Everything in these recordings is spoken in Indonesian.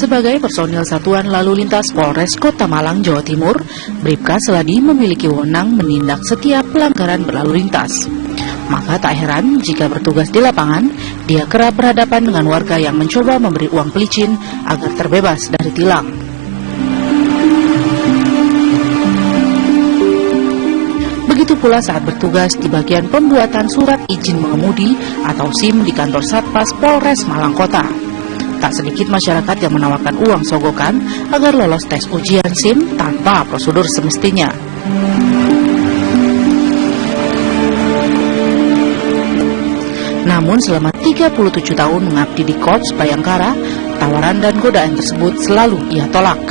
Sebagai personil Satuan Lalu Lintas Polres Kota Malang, Jawa Timur, Bribka Seladi memiliki wewenang menindak setiap pelanggaran berlalu lintas. Maka tak heran jika bertugas di lapangan, dia kerap berhadapan dengan warga yang mencoba memberi uang pelicin agar terbebas dari tilang. Begitu pula saat bertugas di bagian pembuatan surat izin mengemudi atau SIM di kantor Satpas Polres Malang Kota. Tak sedikit masyarakat yang menawarkan uang sogokan agar lolos tes ujian SIM tanpa prosedur semestinya. Namun selama 37 tahun mengabdi di Korps Bayangkara, tawaran dan godaan tersebut selalu ia tolak.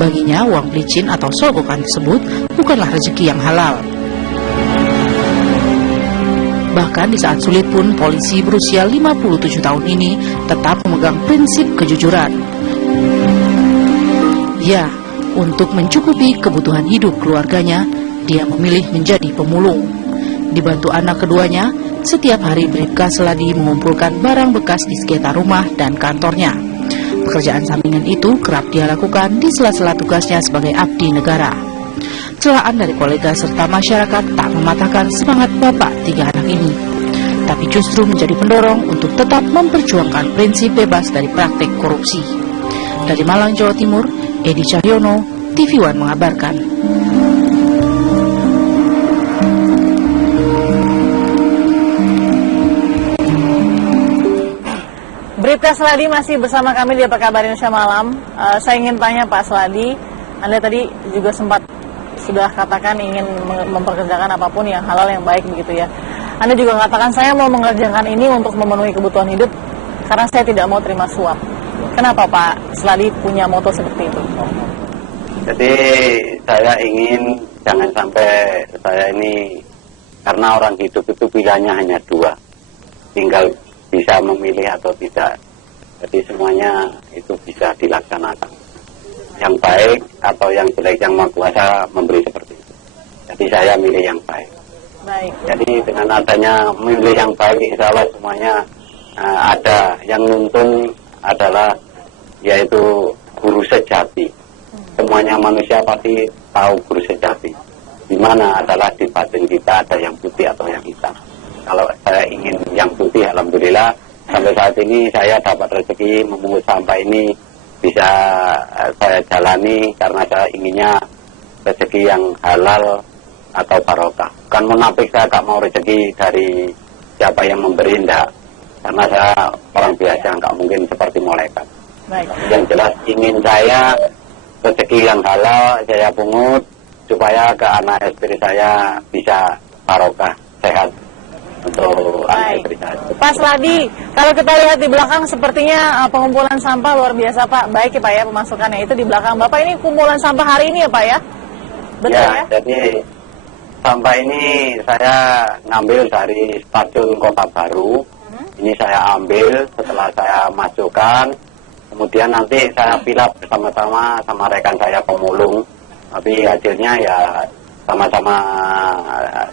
Baginya uang pelicin atau sogokan tersebut bukanlah rezeki yang halal. Bahkan di saat sulit pun polisi berusia 57 tahun ini tetap memegang prinsip kejujuran. Ya, untuk mencukupi kebutuhan hidup keluarganya, dia memilih menjadi pemulung. Dibantu anak keduanya, setiap hari Bribka Seladi mengumpulkan barang bekas di sekitar rumah dan kantornya. Pekerjaan sampingan itu kerap dia lakukan di sela-sela tugasnya sebagai abdi negara. Celaan dari kolega serta masyarakat tak mematahkan semangat bapak tiga anak ini, tapi justru menjadi pendorong untuk tetap memperjuangkan prinsip bebas dari praktik korupsi. Dari Malang, Jawa Timur, Edi Cahyono, TV One mengabarkan. Bribka Seladi masih bersama kami di Apa Kabar Indonesia Malam. Saya ingin tanya Pak Seladi, Anda tadi juga sudah katakan ingin memperkerjakan apapun yang halal yang baik begitu ya. Anda juga katakan saya mau mengerjakan ini untuk memenuhi kebutuhan hidup karena saya tidak mau terima suap. Kenapa Pak Seladi punya moto seperti itu? Jadi saya ingin jangan sampai saya ini, karena orang hidup itu pilihannya hanya dua, tinggal bisa memilih atau tidak. Jadi semuanya itu bisa dilaksanakan. Yang baik atau yang jelek, yang Maha Kuasa memberi seperti itu. Jadi saya milih yang baik. Baik. Jadi dengan adanya memilih yang baik, insya Allah semuanya ada. Yang nuntun adalah yaitu guru sejati. Semuanya manusia pasti tahu guru sejati. Di mana adalah di batin kita ada yang putih atau yang hitam. Kalau saya ingin yang putih, alhamdulillah sampai saat ini saya dapat rezeki memungut sampah ini bisa saya jalani karena saya inginnya rezeki yang halal atau barokah. Bukan munafik, saya tak mau rezeki dari siapa yang memberi, enggak. Karena saya orang biasa, enggak mungkin seperti malaikat. Baik. Yang jelas ingin saya rezeki yang halal saya pungut supaya ke anak istri saya bisa barokah, sehat. Untuk Pak Seladi, kalau kita lihat di belakang sepertinya pengumpulan sampah luar biasa Pak. Baik ya Pak ya, pemasukannya itu di belakang Bapak ini kumpulan sampah hari ini ya Pak ya? Betul ya? Jadi sampah ini saya ngambil dari stasiun Kota Baru. Ini saya ambil setelah saya masukkan, kemudian nanti saya pilah bersama-sama sama rekan saya pemulung. Tapi hasilnya ya sama-sama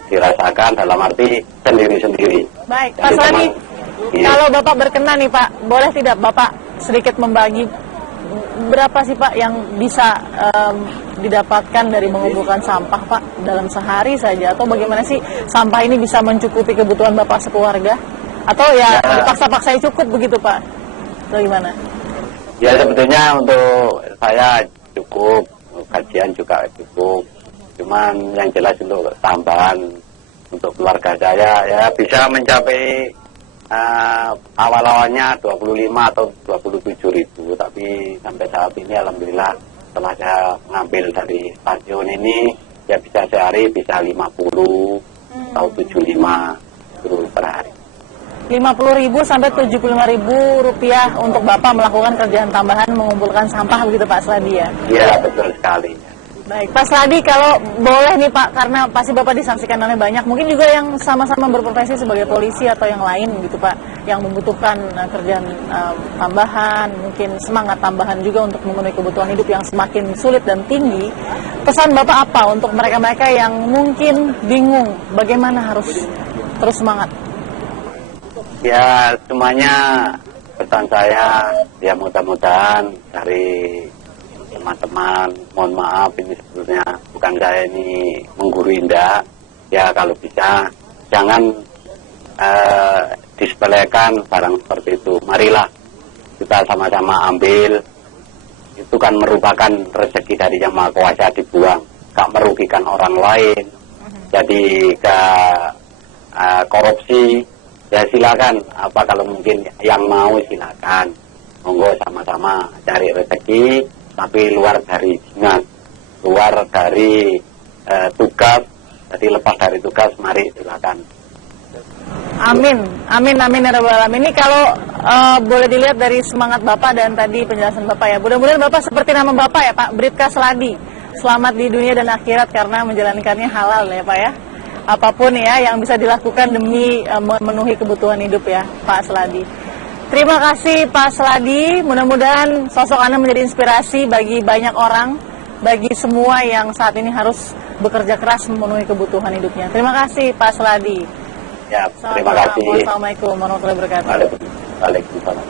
dirasakan dalam arti sendiri-sendiri. Baik, Pak Seladi, kalau Bapak berkenan nih Pak, boleh tidak Bapak sedikit membagi berapa sih Pak yang bisa didapatkan dari mengumpulkan sampah Pak dalam sehari saja? Atau bagaimana sih sampah ini bisa mencukupi kebutuhan Bapak sekeluarga? Atau ya dipaksa-paksa cukup begitu Pak? Atau gimana? Ya sebetulnya untuk saya cukup, kajian juga cukup. Cuman yang jelas untuk tambahan untuk keluarga saya ya bisa mencapai awal-awalnya 25 atau 27 ribu. Tapi sampai saat ini alhamdulillah setelah saya ngambil dari stasiun ini ya bisa sehari bisa 50 atau 75 itu per hari. 50.000 sampai 75.000 rupiah untuk Bapak melakukan kerjaan tambahan mengumpulkan sampah begitu Pak Seladi ya? Iya betul sekali. Baik, Pak Seladi, kalau boleh nih Pak, karena pasti Bapak disaksikan oleh banyak, mungkin juga yang sama-sama berprofesi sebagai polisi atau yang lain gitu Pak, yang membutuhkan kerjaan tambahan, mungkin semangat tambahan juga untuk memenuhi kebutuhan hidup yang semakin sulit dan tinggi. Pesan Bapak apa untuk mereka-mereka yang mungkin bingung bagaimana harus terus semangat? Ya semuanya pesan saya ya mudah-mudahan dari teman-teman, mohon maaf ini sebetulnya bukan saya ini menggurui indah, ya kalau bisa jangan disepelekan barang seperti itu. Marilah kita sama-sama ambil, itu kan merupakan rezeki dari Yang Maha Kuasa dibuang, gak merugikan orang lain, jadi gak korupsi. Ya silakan, apa kalau mungkin yang mau silakan, monggo sama-sama cari rezeki, tapi luar dari dinas, luar dari tugas, jadi lepas dari tugas, mari silakan. Amin, amin, amin ya rabbal alamin. Ini kalau boleh dilihat dari semangat Bapak dan tadi penjelasan Bapak ya. Mudah-mudahan Bapak seperti nama Bapak ya Pak, Bribka Sladi. Selamat di dunia dan akhirat karena menjalankannya halal ya Pak ya. Apapun ya yang bisa dilakukan demi memenuhi kebutuhan hidup ya Pak Sladi. Terima kasih Pak Sladi, mudah-mudahan sosok Anda menjadi inspirasi bagi banyak orang, bagi semua yang saat ini harus bekerja keras memenuhi kebutuhan hidupnya. Terima kasih Pak Sladi. Ya, terima kasih. Assalamualaikum warahmatullahi wabarakatuh. Waalaikumsalam.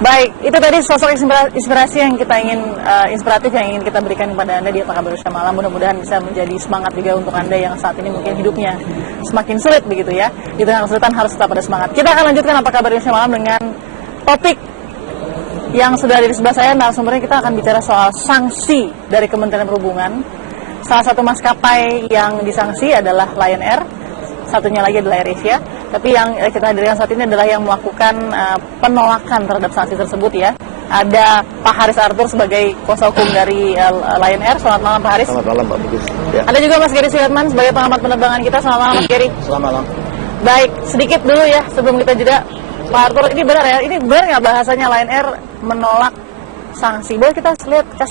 Baik, itu tadi sosok inspirasi yang kita ingin, inspiratif yang ingin kita berikan kepada Anda di Apa Kabar Indonesia Malam. Mudah-mudahan bisa menjadi semangat juga untuk Anda yang saat ini mungkin hidupnya semakin sulit begitu ya. Di tengah kesulitan harus tetap ada semangat. Kita akan lanjutkan Apa Kabar Indonesia Malam dengan topik yang sudah ada di sebelah saya. Narasumbernya kita akan bicara soal sanksi dari Kementerian Perhubungan. Salah satu maskapai yang disanksi adalah Lion Air. Satunya lagi adalah AirAsia, tapi yang kita hadirkan saat ini adalah yang melakukan penolakan terhadap sanksi tersebut ya. Ada Pak Haris Arthur sebagai kuasa hukum dari Lion Air. Selamat malam Pak Haris. Selamat malam Pak Bugis. Ya. Ada juga Mas Gary Suliatman sebagai pengamat penerbangan kita. Selamat malam Mas Gary. Selamat malam. Baik, sedikit dulu ya sebelum kita jeda. Pak Arthur, ini benar ya? Ini benar nggak bahasanya Lion Air menolak sanksi? Boleh kita lihat